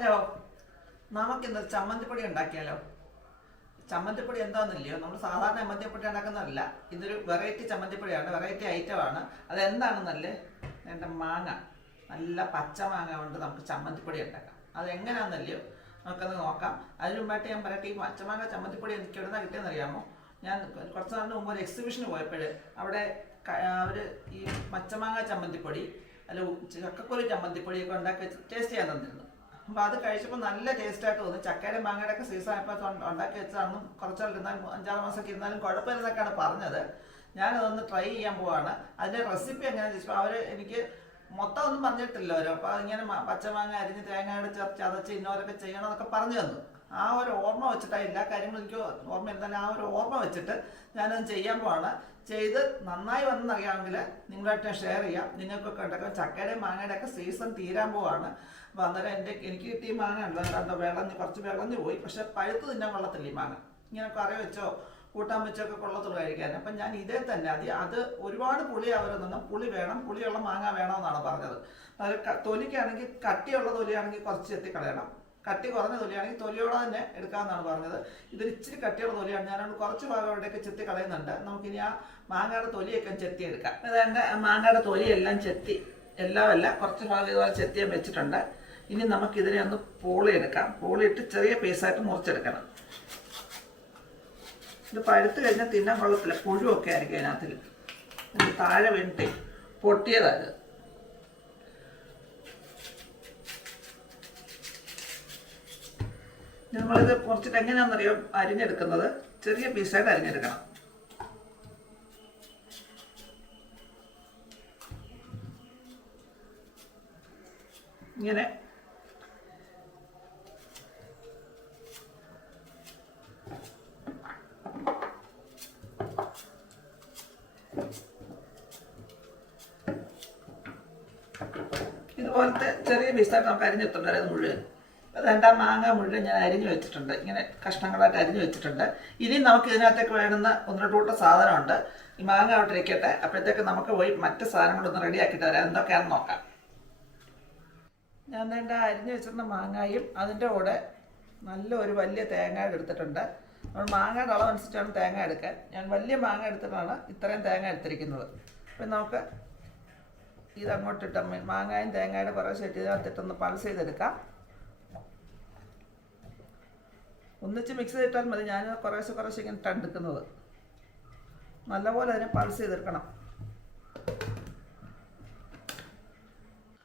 Hello, നമുക്കിന്ന് ചമ്മന്തിപ്പൊടി ഉണ്ടാക്കിയാലോ? ചമ്മന്തിപ്പൊടി എന്താണെന്നില്ലയോ, നമ്മൾ സാധാരണ ചമ്മന്തിപ്പൊടി ഉണ്ടാക്കുന്നതല്ല. ഇതൊരു വെറൈറ്റി ചമ്മന്തിപ്പൊടിയാണ്, വെറൈറ്റി ഐറ്റമാണ്. അതെന്താണെന്നല്ലേ, എൻ്റെ മാങ്ങ, നല്ല പച്ച മാങ്ങ കൊണ്ട് നമുക്ക് ചമ്മന്തിപ്പൊടി ഉണ്ടാക്കാം. അതെങ്ങനെയാണെന്നല്ലയോ നമുക്കത് നോക്കാം. അതിന് മുമ്പായിട്ട് ഞാൻ പറയട്ടെ, ഈ പച്ചമാങ്ങ ചമ്മന്തിപ്പൊടി എനിക്ക് എവിടെ നിന്നാണ് കിട്ടിയെന്നറിയാമോ? ഞാൻ കുറച്ച് നാളിന് മുമ്പ് ഒരു എക്സിബിഷന് പോയപ്പോൾ അവിടെ അവർ ഈ പച്ചമാങ്ങ ചമ്മന്തിപ്പൊടി അല്ല ചക്കക്കുരു ചമ്മന്തിപ്പൊടിയൊക്കെ ഉണ്ടാക്കി ടേസ്റ്റ് ചെയ്യാൻ തന്നിരുന്നു. അപ്പോൾ അത് കഴിച്ചപ്പോൾ നല്ല ടേസ്റ്റായിട്ട് തോന്നി. ചക്കയുടെ മാങ്ങയുടെ ഒക്കെ സീസൺ ആയപ്പോൾ ഉണ്ടാക്കി വെച്ചാണെന്നും കുറച്ചാളിരുന്നാലും 5-6 മാസമൊക്കെ ഇരുന്നാലും കുഴപ്പമില്ലെന്നൊക്കെയാണ് പറഞ്ഞത്. ഞാനതൊന്ന് ട്രൈ ചെയ്യാൻ പോവാണ്. അതിൻ്റെ റെസിപ്പി എങ്ങനെയാണെന്ന് ചോദിച്ചപ്പോൾ അവർ എനിക്ക് മൊത്തം ഒന്നും പറഞ്ഞിട്ടില്ല അവർ. അപ്പോൾ അതിങ്ങനെ പച്ചമാങ്ങ അരിഞ്ഞ് തേങ്ങയുടെ ചതച്ച് ഇന്നോരൊക്കെ ചെയ്യണമെന്നൊക്കെ പറഞ്ഞു തന്നു. ആ ഒരു ഓർമ്മ വെച്ചിട്ടാണ് എല്ലാ കാര്യങ്ങളും എനിക്ക് ഓർമ്മ ഇരുന്നാലും ആ ഒരു ഓർമ്മ വെച്ചിട്ട് ഞാനത് ചെയ്യാൻ പോവാണ്. ചെയ്ത് നന്നായി വന്നെന്നറിയാമെങ്കിൽ നിങ്ങളായിട്ട് ഷെയർ ചെയ്യാം. നിങ്ങൾക്കൊക്കെ ഉണ്ടാക്കാം. ചക്കയുടെയും മാങ്ങയുടെ ഒക്കെ സീസൺ തീരാൻ പോവാണ്. അപ്പോൾ അന്നേരം എനിക്ക് കിട്ടിയ മാങ്ങ ഉണ്ടോ കുറച്ച് വിളഞ്ഞു പോയി. പക്ഷെ പഴുത്ത് തിന്നാൻ കൊള്ളത്തില്ല ഈ മാങ്ങ. ഇങ്ങനെ കറി വെച്ചോ കൂട്ടാൻ വെച്ചോ ഒക്കെ കൊള്ളത്തുള്ളൂ കഴിക്കാൻ. അപ്പം ഞാൻ ഇതേ തന്നെ അത് ഒരുപാട് പുളിയാവരുതെന്നും പുളി വേണം, പുളിയുള്ള മാങ്ങ വേണമെന്നാണ് പറഞ്ഞത്. അത് തൊലിക്കാണെങ്കിൽ കട്ടിയുള്ള തൊലിയാണെങ്കിൽ കുറച്ച് ചെത്തിക്കളയണം, കട്ടി കുറഞ്ഞ തൊലിയാണെങ്കിൽ തൊലിയോടെ തന്നെ എടുക്കാമെന്നാണ് പറഞ്ഞത്. ഇതൊരു ഇച്ചിരി കട്ടിയുള്ള തൊലിയാണ്. ഞാനത് കുറച്ച് ഭാഗം അവിടെയൊക്കെ ചെത്തി കളയുന്നുണ്ട്. നമുക്കിനി ആ മാങ്ങയുടെ തൊലിയൊക്കെ ചെത്തിയെടുക്കാം. അതായത് മാങ്ങയുടെ തൊലിയെല്ലാം ചെത്തി എല്ലാമല്ല കുറച്ച് ഭാഗം ഇതുപോലെ ചെത്തിയാൻ വെച്ചിട്ടുണ്ട്. ഇനി നമുക്കിതിനെ ഒന്ന് പൂളിയെടുക്കാം. പൂളിയിട്ട് ചെറിയ പീസായിട്ട് മുറിച്ചെടുക്കണം. ഇത് പഴുത്ത് കഴിഞ്ഞാൽ തിന്നാൻ കൊള്ളത്തില്ല, പുഴുവൊക്കെ ആയിരിക്കും അതിനകത്തിൽ. താഴെ വീണിട്ട് പൊട്ടിയതാണ്. നമ്മളിത് കുറച്ചിട്ട് എങ്ങനെയാണെന്നറിയാം അരിഞ്ഞെടുക്കുന്നത്. ചെറിയ പീസായിട്ട് അരിഞ്ഞെടുക്കണം. ഇങ്ങനെ ഇതുപോലത്തെ ചെറിയ പീസായിട്ട് നമുക്ക് അരിഞ്ഞെടുത്തിട്ടുണ്ട്. അത് മുഴുവൻ അതെൻ്റെ മാങ്ങ മുഴുവൻ ഞാൻ അരിഞ്ഞു വെച്ചിട്ടുണ്ട്. ഇങ്ങനെ കഷ്ണങ്ങളായിട്ട് അരിഞ്ഞു വെച്ചിട്ടുണ്ട്. ഇനി നമുക്ക് ഇതിനകത്തേക്ക് വേണ്ടുന്ന 1-2 കൂട്ടം സാധനമുണ്ട്. ഈ മാങ്ങ അവിടെ ഇരിക്കട്ടെ. അപ്പോഴത്തേക്ക് നമുക്ക് പോയി മറ്റ് സാധനങ്ങളൊന്ന് റെഡിയാക്കിയിട്ട് വരാം. എന്തൊക്കെയാണെന്ന് നോക്കാം. ഞാൻ എൻ്റെ അരിഞ്ഞു വെച്ചിരുന്ന മാങ്ങായും അതിൻ്റെ കൂടെ നല്ല ഒരു വലിയ തേങ്ങ എടുത്തിട്ടുണ്ട്. നമ്മൾ മാങ്ങയുടെ അളവനുസരിച്ചാണ് തേങ്ങ എടുക്കാൻ. ഞാൻ വലിയ മാങ്ങ എടുത്തിട്ടാണ് ഇത്രയും തേങ്ങ എടുത്തിരിക്കുന്നത്. അപ്പം നമുക്ക് ഇതങ്ങോട്ടിട്ട് മാങ്ങായും തേങ്ങയുടെ കുറേശ്ശെ ഇതിനകത്തിട്ടൊന്ന് പൾസ് ചെയ്തെടുക്കാം. ഒന്നിച്ച് മിക്സ് ചെയ്തിട്ടാൽ മതി. ഞാൻ കുറേശ്ശെ ഇങ്ങനെ എടുക്കുന്നത്. നല്ലപോലെ അതിനെ പൾസ് ചെയ്തെടുക്കണം.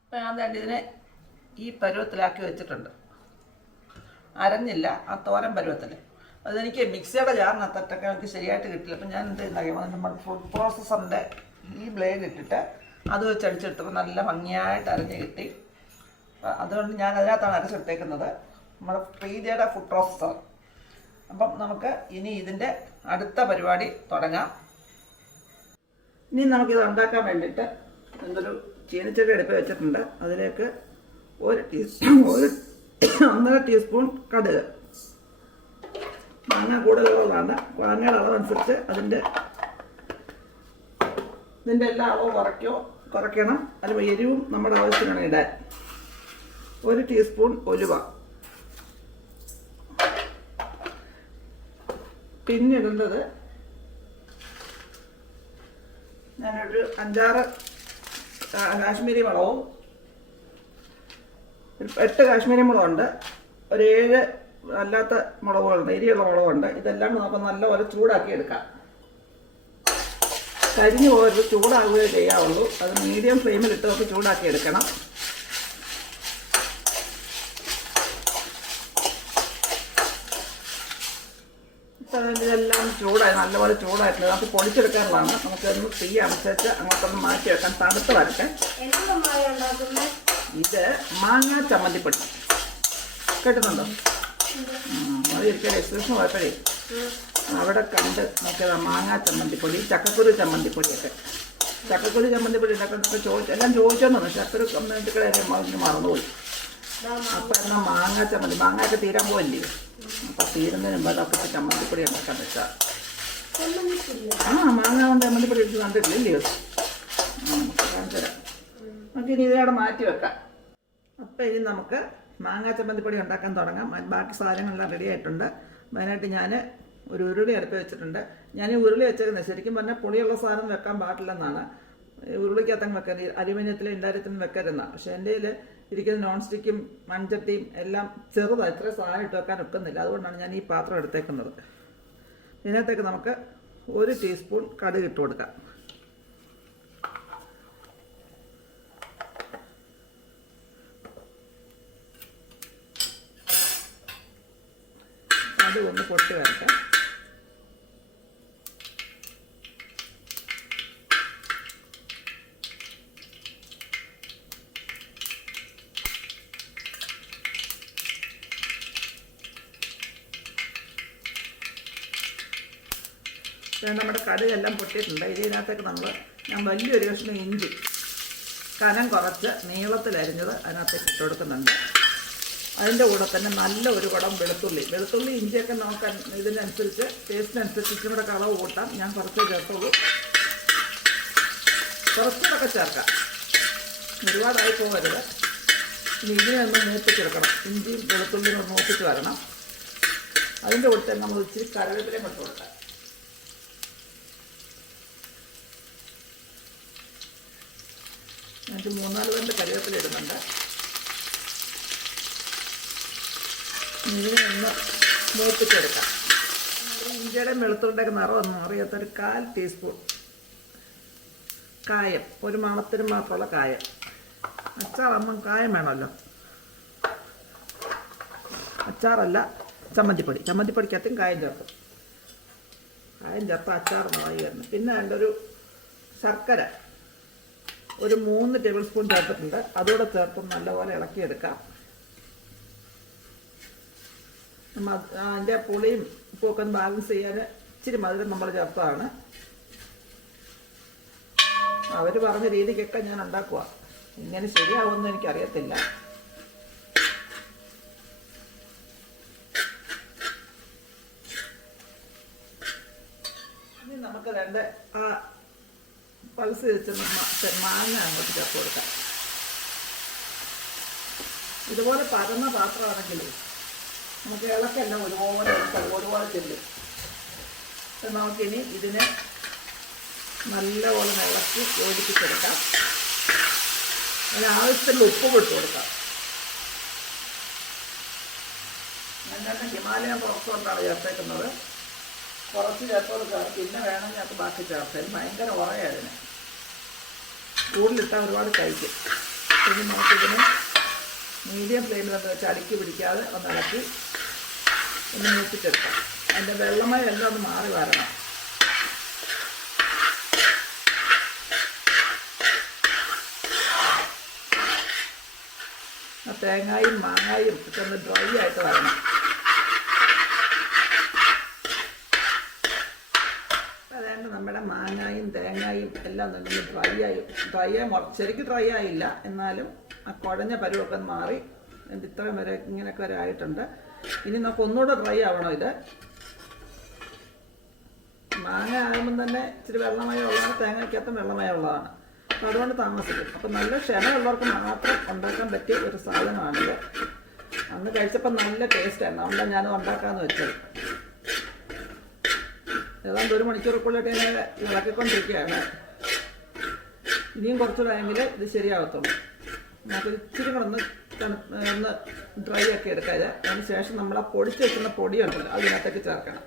അപ്പം ഞാൻ തന്നെ ഇതിനെ ഈ പരുവത്തിലാക്കി വെച്ചിട്ടുണ്ട്. അരഞ്ഞില്ല, ആ തോരൻ പരുവത്തിൽ. അതെനിക്ക് മിക്സിയുടെ ജാറിനകത്തൊക്കെ എനിക്ക് ശരിയായിട്ട് കിട്ടില്ല. അപ്പം ഞാൻ എന്ത് ചെയ്യുന്നറിയാമോ, നമ്മൾ ഫുഡ് പ്രോസസ്സറിൻ്റെ ഈ ബ്ലേഡ് ഇട്ടിട്ട് അത് വെച്ച് അടിച്ചെടുത്തപ്പോൾ നല്ല ഭംഗിയായിട്ട് അരഞ്ഞ് കിട്ടി. അതുകൊണ്ട് ഞാൻ അതിനകത്താണ് അരച്ചെടുത്തേക്കുന്നത്, നമ്മുടെ പ്രീതിയുടെ ഫുഡ് പ്രോസസ്സർ. അപ്പം നമുക്ക് ഇനി ഇതിൻ്റെ അടുത്ത പരിപാടി തുടങ്ങാം. ഇനി നമുക്കിത് ഉണ്ടാക്കാൻ വേണ്ടിയിട്ട് എന്തൊരു ചീനച്ചട്ടി അടുപ്പ് വെച്ചിട്ടുണ്ട്. അതിലേക്ക് 1.5 ടീസ്പൂൺ കടുക്. മാങ്ങ കൂടുതലുള്ളതാണ്. മാങ്ങയുടെ അളവനുസരിച്ച് ഇതിൻ്റെ എല്ലാ അളവും കുറയ്ക്കണം. അതിൽ എരിവും നമ്മുടെ ആവശ്യത്തിനാണ് ഇടാൻ. 1 ടീസ്പൂൺ ഉലുവ. പിന്നെ ഇടുന്നത് ഞാനൊരു 5-6 കാശ്മീരി മുളകും, 8 കാശ്മീരി മുളകുണ്ട്, ഒരു 7 അല്ലാത്ത മുളകുകളുണ്ട്, എരിയുള്ള മുളകുണ്ട്. ഇതെല്ലാം നമുക്ക് നല്ലപോലെ ചൂടാക്കി എടുക്കാം. കരിഞ്ഞു പോകരുത്, ചൂടാകുകയേ ചെയ്യാവുള്ളൂ. അത് മീഡിയം ഫ്ലെയിമിലിട്ട് നമുക്ക് ചൂടാക്കി എടുക്കണം. ഇപ്പം ഇതെല്ലാം ചൂടായി, നല്ലപോലെ ചൂടായിട്ടില്ല. നമുക്ക് പൊടിച്ചെടുക്കാനുള്ളതാണ്. നമുക്കൊന്ന് തീ അനുസരിച്ച് അങ്ങോട്ടൊന്ന് മാറ്റി വെക്കാം, തണുത്ത് വരട്ടെ. ഇത് മാങ്ങ ചമ്മന്തിപ്പൊടി കേട്ടുന്നുണ്ടോ? അത് ഒരിക്കലും എക്സിബിഷൻ പോയപ്പോഴേ അവിടെ കണ്ട് നോക്കിയതാ മാങ്ങ ചമ്മന്തിപ്പൊടി, ചക്കക്കുരു ചമ്മന്തിപ്പൊടിയൊക്കെ. ചക്കക്കുരു ചമ്മന്തിപ്പൊടി ഉണ്ടാക്കുന്നൊക്കെ എല്ലാം ചോദിച്ചോന്നു. ചക്കക്കുരു ചമ്മന്തിപ്പൊടി മറന്നുപോയി. അപ്പം എന്നാൽ മാങ്ങ ചമ്മന്തി, മാങ്ങയൊക്കെ തീരാൻ പോവല്ലേ. അപ്പം തീരുന്നതിന് മുമ്പ് അതൊക്കെ ചമ്മന്തിപ്പൊടി ഉണ്ടാക്കാൻ വെച്ചാൽ മാങ്ങ കൊണ്ട് ചമ്മന്തിപ്പൊടി എടുത്ത് കണ്ടിട്ടില്ലല്ലോ. നമുക്ക് കാണിച്ചു തരാം. നമുക്കിനി ഇതിനവിടെ മാറ്റി വെക്കാം. അപ്പം ഇനി നമുക്ക് മാങ്ങാ ചമ്മന്തിപ്പൊടി ഉണ്ടാക്കാൻ തുടങ്ങാം. ബാക്കി സാധനങ്ങളെല്ലാം റെഡി ആയിട്ടുണ്ട്. അതിനായിട്ട് ഞാൻ ഒരു ഉരുളി അടുപ്പ് വെച്ചിട്ടുണ്ട്. ഞാൻ ഈ ഉരുളി വെച്ചേക്കുന്നത് ശരിക്കും പറഞ്ഞാൽ പുളിയുള്ള സാധനം വെക്കാൻ പാടില്ലെന്നാണ്. ഉരുളിക്കകത്തങ്ങ് വെക്കരുത്, അലുമിനിയത്തിലും ഇൻഡാലിയത്തിലും വെക്കരുതെന്നാണ്. പക്ഷേ എൻ്റെ കയ്യിൽ ഇരിക്കുന്ന നോൺ സ്റ്റിക്കും മൺചട്ടിയും എല്ലാം ചെറുതാണ്, ഇത്ര സാധനം ഇട്ട് വെക്കാൻ ഒക്കുന്നില്ല. അതുകൊണ്ടാണ് ഞാൻ ഈ പാത്രം എടുത്തേക്കുന്നത്. ഇതിനകത്തേക്ക് നമുക്ക് 1 ടീസ്പൂൺ കടുക് ഇട്ട് കൊടുക്കാം. കടുക് ഒന്ന് പൊട്ടി വരട്ടെ. നമ്മുടെ കടുകെല്ലാം പൊട്ടിയിട്ടുണ്ട്. ഇതിനകത്തേക്ക് ഞാൻ വലിയൊരു കഷ്ണം ഇഞ്ചി കനം കുറച്ച് നീളത്തിലരിഞ്ഞത് അതിനകത്തേക്ക് ഇട്ട് കൊടുക്കുന്നുണ്ട്. അതിൻ്റെ കൂടെ തന്നെ നല്ല ഒരു കുടം വെളുത്തുള്ളി ഇഞ്ചിയൊക്കെ നോക്കാൻ ഇതിനനുസരിച്ച് ടേസ്റ്റിനനുസരിച്ച് ഇച്ചിരി കൂടെ കളവ് കൂട്ടാം. ഞാൻ കുറച്ച് ചേർത്തുള്ളൂ, കുറച്ചുകൂടെ ചേർക്കാം, ഒരുപാടായി പോകരുത്. ഇനി ഇതിനെ ഒന്ന് മൂപ്പിച്ചെടുക്കണം. ഇഞ്ചിയും വെളുത്തുള്ളിയും ഒന്ന് മൂപ്പിച്ച് വരണം. അതിൻ്റെ കൂടെ തന്നെ നമ്മൾ ഇച്ചിരി കറിവേപ്പിലയും ഇട്ട് കൊടുക്കാം. എന്നിട്ട് 3-4 തണ്ട് കറിവേപ്പില ഇടുന്നുണ്ട്. ഇതിനെ ഒന്ന് മൂപ്പിച്ചെടുക്കാം. ഇഞ്ചിയുടെയും വെളുത്തുള്ളിയുടെയൊക്കെ നിറമൊന്നും അറിയാത്തൊരു 1/4 ടീസ്പൂൺ കായം, ഒരു മണത്തിന് മാത്രമുള്ള കായം. അച്ചാറാകുമ്പം കായം വേണമല്ലോ. അച്ചാറല്ല, ചമ്മന്തിപ്പൊടിക്കകത്തും കായം ചേർക്കും. കായം ചേർത്ത് അച്ചാർ നന്നായി വരുന്നു. പിന്നെ അതിൻ്റെ ഒരു ശർക്കര ഒരു 3 ടേബിൾ സ്പൂൺ ചേർത്തിട്ടുണ്ട്. അതുകൂടെ ചേർത്ത് നല്ലപോലെ ഇളക്കിയെടുക്കാം. അതിൻ്റെ പുളിയും ഉപ്പൊക്കെ ബാലൻസ് ചെയ്യാൻ ഇച്ചിരി മധുരം നമ്മൾ ചേർത്തതാണ്. അവർ പറഞ്ഞ രീതിക്കൊക്കെ ഞാൻ ഉണ്ടാക്കുക. ഇങ്ങനെ ശരിയാവുമെന്ന് എനിക്കറിയത്തില്ല. ഇനി നമുക്ക് 2 പൾസ് വെച്ച് മാങ്ങ അങ്ങോട്ട് ചേർത്ത് കൊടുക്കാം. ഇതുപോലെ പരന്ന പാത്രമാണെങ്കിൽ നമുക്ക് ഇളക്കെല്ലാം ഒരുപോലെ ചെല്ലും. നമുക്കിനി ഇതിനെ നല്ലപോലെ ഇളക്കി യോജിപ്പിച്ചെടുക്കാം. അതിനാവശ്യത്തിന് ഉപ്പ് ഇട്ട് കൊടുക്കാം. ഞാൻ ഹിമാലയൻ റോക്സ് കൊണ്ടാണ് ചേർത്തേക്കുന്നത്. കുറച്ച് ചേർത്തോട് ചേർത്ത് പിന്നെ വേണമെങ്കിൽ അത് ബാക്കി ചേർത്തത് ഭയങ്കര ഉറയായിരുന്നു. കൂടുതലിട്ടാൽ ഒരുപാട് കഴിക്കും. പിന്നെ നമുക്കിതിന് മീഡിയം ഫ്ലെയിമിൽ ഒന്ന് വെച്ച് അടുക്കി പിടിക്കാതെ ഒന്ന് ഇളക്കി ഒന്ന് മൂപ്പിച്ചെടുക്കാം. അതിൻ്റെ വെള്ളമയം എല്ലാം ഒന്ന് മാറി വരണം. ആ തേങ്ങായും മാങ്ങായും ഒക്കെ ഒന്ന് ഡ്രൈ ആയിട്ട് വരണം. നമ്മുടെ മാങ്ങായും തേങ്ങായും എല്ലാം തന്നെ ശരിക്കും ഡ്രൈ ആയില്ല, എന്നാലും ആ കുഴഞ്ഞ പരുവൊക്കെ മാറി ഇത്രയും വരെ ഇങ്ങനെയൊക്കെ വരെ ആയിട്ടുണ്ട്. ഇനി നമുക്ക് ഒന്നുകൂടെ ഡ്രൈ ആവണം. ഇത് മാങ്ങ ആകുമ്പം തന്നെ ഇച്ചിരി വെള്ളമയമുള്ളതാണ്, തേങ്ങയ്ക്കകത്തും വെള്ളമയമുള്ളതാണ്. അപ്പം അതുകൊണ്ട് താമസിക്കും. അപ്പം നല്ല ക്ഷമയുള്ളവർക്ക് മാത്രം ഉണ്ടാക്കാൻ പറ്റിയ ഒരു സാധനമാണിത്. അന്ന് കഴിച്ചപ്പോൾ നല്ല ടേസ്റ്റായിരുന്നു. അതുകൊണ്ടാണ് ഞാനത് ഉണ്ടാക്കാമെന്ന് വെച്ചത്. ഏതാണ്ട് 1 മണിക്കൂറൊക്കെയുള്ളൊക്കെ ഇങ്ങനെ ഇളക്കിക്കൊണ്ടിരിക്കുകയാണ്. ഇനിയും കുറച്ച് ടൈമിൽ ഇത് ശരിയാകത്തുള്ളൂ. നമുക്ക് ഇച്ചിരി കൂടെ ഒന്ന് ഡ്രൈ ആക്കി എടുക്കാം. അതിന് ശേഷം നമ്മൾ ആ പൊടിച്ച് വെക്കുന്ന പൊടിയുണ്ടല്ലോ അതിനകത്തേക്ക് ചേർക്കണം.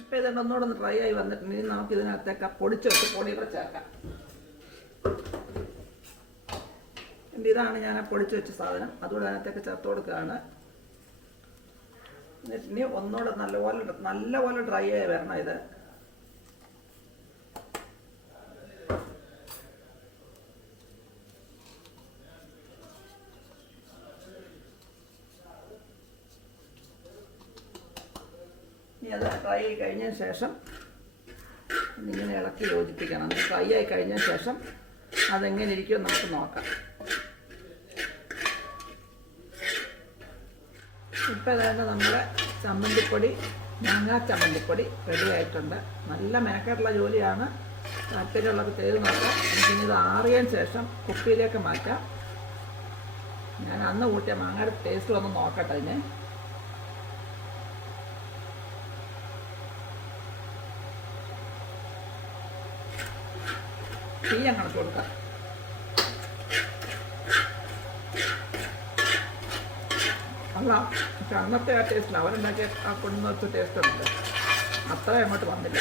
ഇപ്പം ഇതുകൊണ്ട് ഒന്നുകൂടെ ഒന്ന് ഡ്രൈ ആയി വന്നിട്ടുണ്ടെങ്കിൽ നമുക്ക് ഇതിനകത്തേക്ക് ആ പൊടിച്ച് വെച്ച പൊടിയൊക്കെ ചേർക്കാം. ഇതാണ് ഞാൻ ആ പൊടിച്ച് വെച്ച സാധനം. അതുകൂടെ അതിനകത്തേക്ക് ചേർത്ത് കൊടുക്കുകയാണ്. എന്നിട്ട് ഇനി ഒന്നുകൂടെ നല്ലപോലെ ഡ്രൈ ആയി വരണം ഇത്. ഇനി അത് ഡ്രൈ ആയി കഴിഞ്ഞതിന് ശേഷം ഇങ്ങനെ ഇളക്കി യോജിപ്പിക്കണം. ഡ്രൈ ആയി കഴിഞ്ഞ ശേഷം അതെങ്ങനെ ഇരിക്കുമെന്ന് നമുക്ക് നോക്കാം. ഇപ്പം ഏതാണ്ട് നമ്മുടെ ചമ്മന്തിപ്പൊടി, മാങ്ങാ ചമ്മന്തിപ്പൊടി റെഡി ആയിട്ടുണ്ട്. നല്ല മെനക്കെട്ടുള്ള ജോലിയാണ്. താല്പര്യമുള്ളവർക്ക് ചെയ്ത് നോക്കാം. എനിക്കിനി ഇത് ആറിയതിന് ശേഷം കുപ്പിയിലേക്ക് മാറ്റാം. ഞാൻ അന്ന് കൂട്ടിയ മാങ്ങയുടെ ടേസ്റ്റ് ഒന്ന് നോക്കട്ടെ അതിന്. തീ അങ്ങനെ കൊടുക്കാം. അല്ല അന്നത്തെ ആ ടേസ്റ്റില്ല, അവരുണ്ടാക്കിയ ആ കൊണ്ടുവന്ന് വെച്ച ടേസ്റ്റ് ഉണ്ട്, അത്ര അങ്ങോട്ട് വന്നില്ല.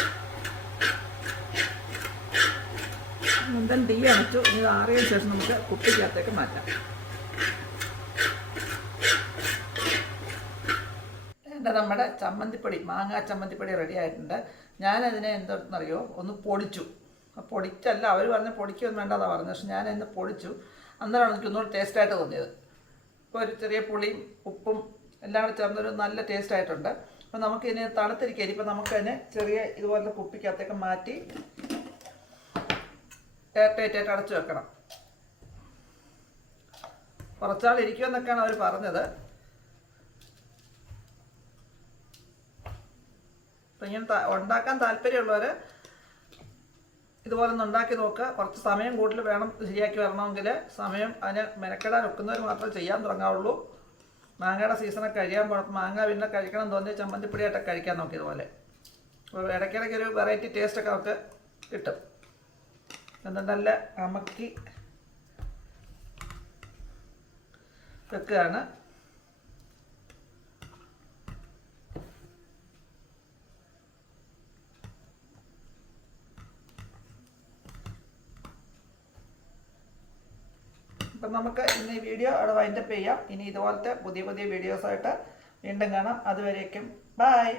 എന്തായാലും തീ അണച്ചു. ഇനി ഇത് ആറിയതിന് ശേഷം നമുക്ക് കുപ്പിക്കകത്തേക്ക് മാറ്റാം. എൻ്റെ നമ്മുടെ ചമ്മന്തിപ്പൊടി, മാങ്ങാ ചമ്മന്തിപ്പൊടി റെഡി ആയിട്ടുണ്ട്. ഞാനതിനെ എന്താണെന്നറിയോ, ഒന്ന് പൊടിച്ചു. പൊടിച്ചല്ല, അവർ പറഞ്ഞ പൊടിക്കൊന്നും വേണ്ടതാണ് പറഞ്ഞത്, പക്ഷെ ഞാനതിന് പൊടിച്ചു. അന്നേരമാണ് എനിക്ക് ഒന്നുകൂടി ടേസ്റ്റായിട്ട് തോന്നിയത്. ഇപ്പോൾ ഒരു ചെറിയ പുളിയും ഉപ്പും എല്ലാം കൂടെ ചേർന്നൊരു നല്ല ടേസ്റ്റായിട്ടുണ്ട്. അപ്പോൾ നമുക്കിതിനെ തണുത്തിരിക്കുകയാണ്. ഇപ്പോൾ നമുക്കതിനെ ചെറിയ ഇതുപോലത്തെ കുപ്പിക്കകത്തേക്ക് മാറ്റി എയർ ടൈറ്റായിട്ട് അടച്ചു വെക്കണം. കുറച്ചാൾ ഇരിക്കുമെന്നൊക്കെയാണ് അവർ പറഞ്ഞത്. അപ്പം ഇങ്ങനെ ഉണ്ടാക്കാൻ താല്പര്യമുള്ളവർ ഇതുപോലെ ഒന്ന് ഉണ്ടാക്കി നോക്കുക. കുറച്ച് സമയം കൂടുതൽ വേണം ശരിയാക്കി വരണമെങ്കിൽ. സമയം അതിന് മെനക്കെടാൻ ഒക്കുന്നവർ മാത്രമേ ചെയ്യാൻ തുടങ്ങാവുള്ളൂ. മാങ്ങയുടെ സീസണൊക്കെ കഴിയാൻ പോകണം. മാങ്ങ പിന്നെ കഴിക്കണം തോന്നിയ ചമ്മന്തിപ്പൊടിയായിട്ടൊക്കെ കഴിക്കാൻ നോക്കി ഇതുപോലെ. അപ്പോൾ ഇടയ്ക്കിടയ്ക്ക് ഒരു വെറൈറ്റി ടേസ്റ്റൊക്കെ നമുക്ക് കിട്ടും. എന്നിട്ട് നല്ല അമക്കി വെക്കുകയാണ്. അപ്പം നമുക്ക് ഇന്ന് ഈ വീഡിയോ അവിടെ വൈൻഡപ്പ് ചെയ്യാം. ഇനി ഇതുപോലത്തെ പുതിയ പുതിയ വീഡിയോസായിട്ട് വീണ്ടും കാണാം. അതുവരേക്കും ബൈ.